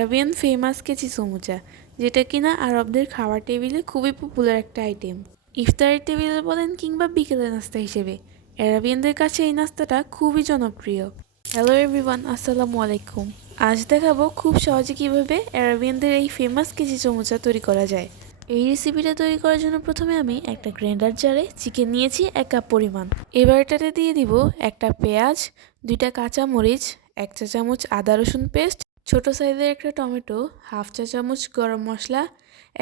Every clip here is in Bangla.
অ্যারাবিয়ান ফেমাস কেচি সমুচা যেটা কিনা আরবদের খাওয়ার টেবিলে খুবই পপুলার একটা আইটেম ইফতারের টেবিলে বলেন কিংবা বিকেলের নাস্তা হিসেবে অ্যারাবিয়ানদের কাছে এই নাস্তাটা খুবই জনপ্রিয়। হ্যালো এভরিওয়ান আসসালামু আলাইকুম। আজ দেখাবো খুব সহজে কীভাবে অ্যারাবিয়ানদের এই ফেমাস কেচি চমুচা তৈরি করা যায়। এই রেসিপিটা তৈরি করার জন্য প্রথমে আমি একটা গ্রাইন্ডার জারে চিকেন নিয়েছি এক কাপ পরিমাণ। এবার এটাতে দিয়ে দিব একটা পেঁয়াজ, দুইটা কাঁচা মরিচ এক চা চামচ আদা রসুন পেস্ট ছোট সাইজের একটা টমেটো, হাফ চা চামচ গরম মশলা,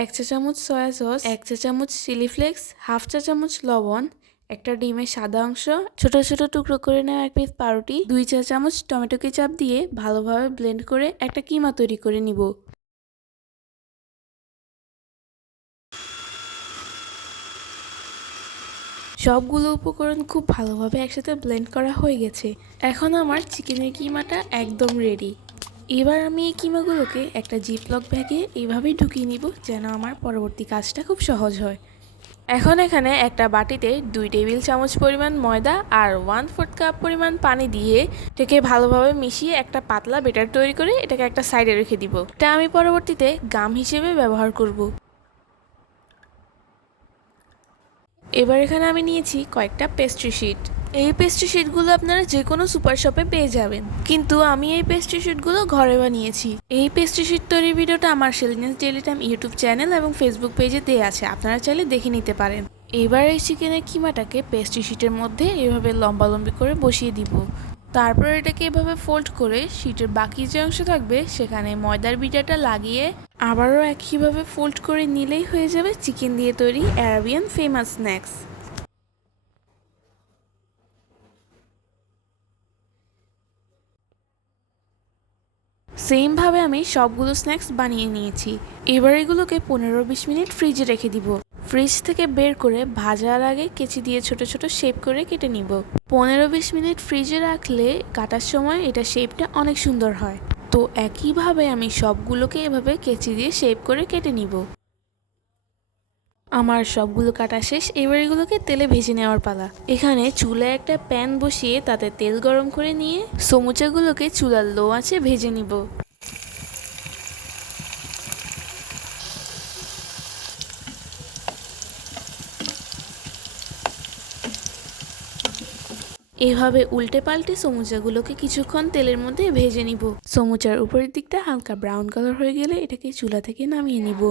এক চা চামচ সয়া সস, এক চা চামচ চিলি ফ্লেক্স, হাফ চা চামচ লবণ, একটা ডিমের সাদা অংশ, ছোট ছোট টুকরো করে নেওয়া এক পিস পাউরুটি, দুই চা চামচ টমেটো কেচাপ দিয়ে ভালোভাবে ব্লেন্ড করে একটা কিমা তৈরি করে নিব। সবগুলো উপকরণ খুব ভালোভাবে একসাথে ব্লেন্ড করা হয়ে গেছে। এখন আমার চিকেনের কিমাটা একদম রেডি এবার আমি এই কিমাগুলোকে একটা জিপলক ব্যাগে এইভাবেই ঢুকিয়ে নিব যেন আমার পরবর্তী কাজটা খুব সহজ হয়। এখন এখানে একটা বাটিতে দুই টেবিল চামচ পরিমাণ ময়দা আর ওয়ান ফোর্থ কাপ পরিমাণ পানি দিয়ে এটাকে ভালোভাবে মিশিয়ে একটা পাতলা বেটার তৈরি করে এটাকে একটা সাইডে রেখে দিব। এটা আমি পরবর্তীতে গাম হিসেবে ব্যবহার করব। এবার এখানে আমি নিয়েছি কয়েকটা পেস্ট্রি শিট এই পেস্ট্রি শিটগুলো আপনারা যে কোনো সুপার শপে পেয়ে যাবেন। কিন্তু আমি এই পেস্ট্রি শিটগুলো ঘরে বানিয়েছি। এই পেস্ট্রি শিট তৈরির ভিডিওটা আমার সেলিনেস ডেলি টাইম ইউটিউব চ্যানেল এবং ফেসবুক পেজে দেওয়া আছে। আপনারা চাইলে দেখে নিতে পারেন। এবার এই চিকেনের কিমাটাকে পেস্ট্রি শিটের মধ্যে এভাবে লম্বালম্বি করে বসিয়ে দিব। তারপর এটাকে এভাবে ফোল্ড করে শিটের বাকি যে অংশ থাকবে, সেখানে ময়দার বিটাটা লাগিয়ে আবারও একইভাবে ফোল্ড করে নিলেই হয়ে যাবে চিকেন দিয়ে তৈরি অ্যারাবিয়ান ফেমাস স্ন্যাক্স সেমভাবে আমি সবগুলো স্ন্যাক্স বানিয়ে নিয়েছি। এবার এগুলোকে পনেরো বিশ মিনিট ফ্রিজে রেখে দিব। ফ্রিজ থেকে বের করে ভাজার আগে কেচি দিয়ে ছোট ছোট শেপ করে কেটে নিব। পনেরো বিশ মিনিট ফ্রিজে রাখলে কাটার সময় এটা শেপটা অনেক সুন্দর হয়। তো একইভাবে আমি সবগুলোকে এভাবে কেচি দিয়ে শেপ করে কেটে নিব। আমার সবগুলো কাটা শেষ, এবার এগুলোকে তেলে ভেজে নেওয়ার পালা। এখানে চুলায় একটা প্যান বসিয়ে তাতে তেল গরম করে নিয়ে সমুচাগুলোকে চুলার লো আছে ভেজে নিব। এভাবে উল্টে পাল্টে সমুচাগুলোকে কিছুক্ষণ তেলের মধ্যে ভেজে নিব। সমুচার উপরের দিকটা হালকা ব্রাউন কালার হয়ে গেলে এটাকে চুলা থেকে নামিয়ে নিব।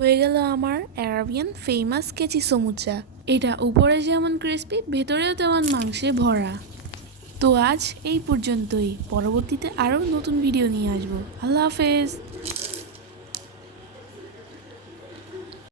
হয়ে গেল আমার অ্যারাবিয়ান ফেমাস কেচি সমুচা। এটা উপরে যেমন ক্রিস্পি ভেতরেও তেমন মাংসে ভরা। তো আজ এই পর্যন্তই। পরবর্তীতে আরও নতুন ভিডিও নিয়ে আসব। আল্লাহ হাফেজ।